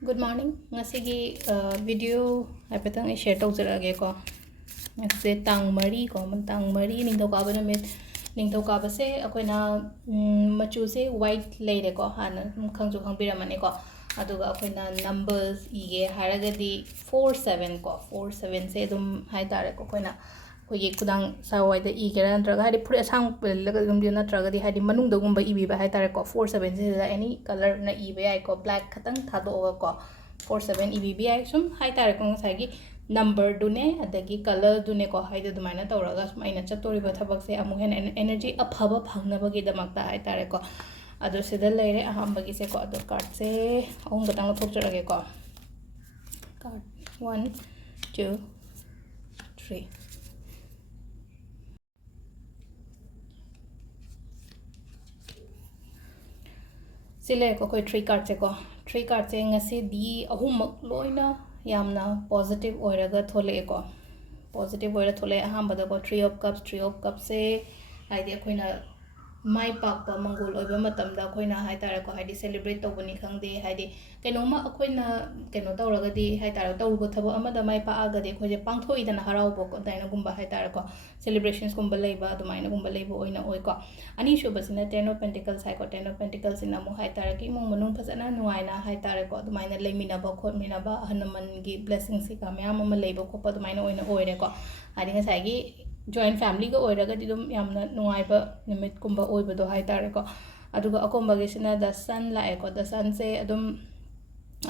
Good morning. Ngasigi video haipatang I share tawjarage ko. Ngase tang mari ko man tang mari ningthokaba namit ningthokaba se akoina machu se white leire ko hana khangju khangbiramani ko aduga akoina numbers ige haragadi 47 ko 47 se dum haitare ko koina kogi kudang sawaida igera natraga hadi pure asang laga dum dina natraga di hadi manung dagumba ibi ba haitare ko 47 se da any color na ibe ai ko black khatang thado ko 47 ibi bi ai sum haitare ko ngasagi number dune adagi color dune ko haida dumaina tawraga sum aina chatori ba thabak se amu hen energy aphaba phangna bagi damakta haitare ko adu sida leire ahambagi se ko adu card se ahum gatang thokjarage ko card 1 2 3 sile ko koi 3 card se ko 3 card se ngase di ahum loina yamna positive oiraga thole ko positive oira thole ahambada ko 3 of cups 3 of cups se haidi akoina mai pakpa mangol oiba matamda akoina haitara ko haidi celebrate tawbani khangde haidi kenoma akoina keno tawraga di haitara tawba thabo amada mai pa agade khoje pangthoi dana haraubo ko daina gumba haitara ko celebrations gumba leiba dumaina gumba leiba oina oi ko ani shubasina 10 of pentacles hai ko 10 of pentacles ina mo haitara ki mong manung phasana nuaina haitara ko dumaina leimina ba khotmina ba hanaman gi blessings si ka mayam ama leiba ko pa dumaina oina oire ko hari nga sai gi joint family ga oiraga di dum yamna nungaiba nimit kumba oibado haitare ko aduga akomba gisina the sun lae ko the sun se adum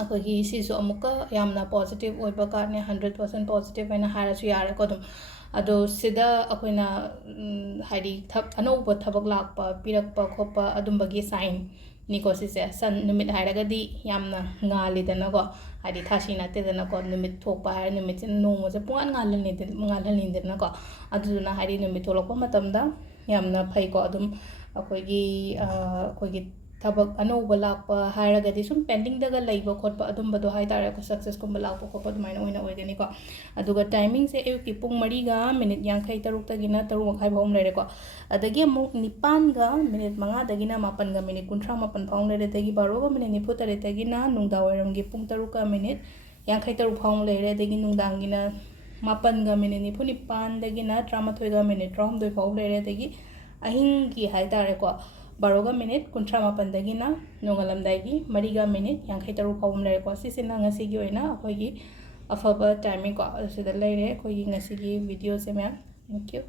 akogi sisu amuka yamna positive oiba karne 100% positive aina harasu yare ko dum ado sida akoina haidi thap anoba thabak lakpa pirakpa khopa adum bagi sign niko sise sun numit hairaga di yamna ngali dana ko haidi thashi na te dana ko numit thokpa har numit no mo se pungan ngalhalin dana ko aduna haidi numit tholokpa matamda yamna phai ko adum akogi thabak anoba lakpa hairaga di sum pending daga leiba khotpa adum bado haitare ko success kumba lakpa khotpa dumaina oina oigani ko aduga timing se ayuki pung 3 ga minute 53 tagina 3 khai bhom lere ko adagi amuk 9 ga minute 5 dagina 8 ga minute 38 phom lere dagi 12 ga minute 93 tagina nungda wairam gi pung 3 ga minute 53 phom lere dagi nungdang gina 8 ga minute 94 dagina 38 ga minute 32 phom lere dagi ahing gi haitare ko 12 ga minute 38 dagina nongalamdagi 3 ga minute 53 phom lere ko sisina ngasi gi oina akhoi gi afaba timing ko sida leire akhoi gi ngasi gi video se ma'am thank you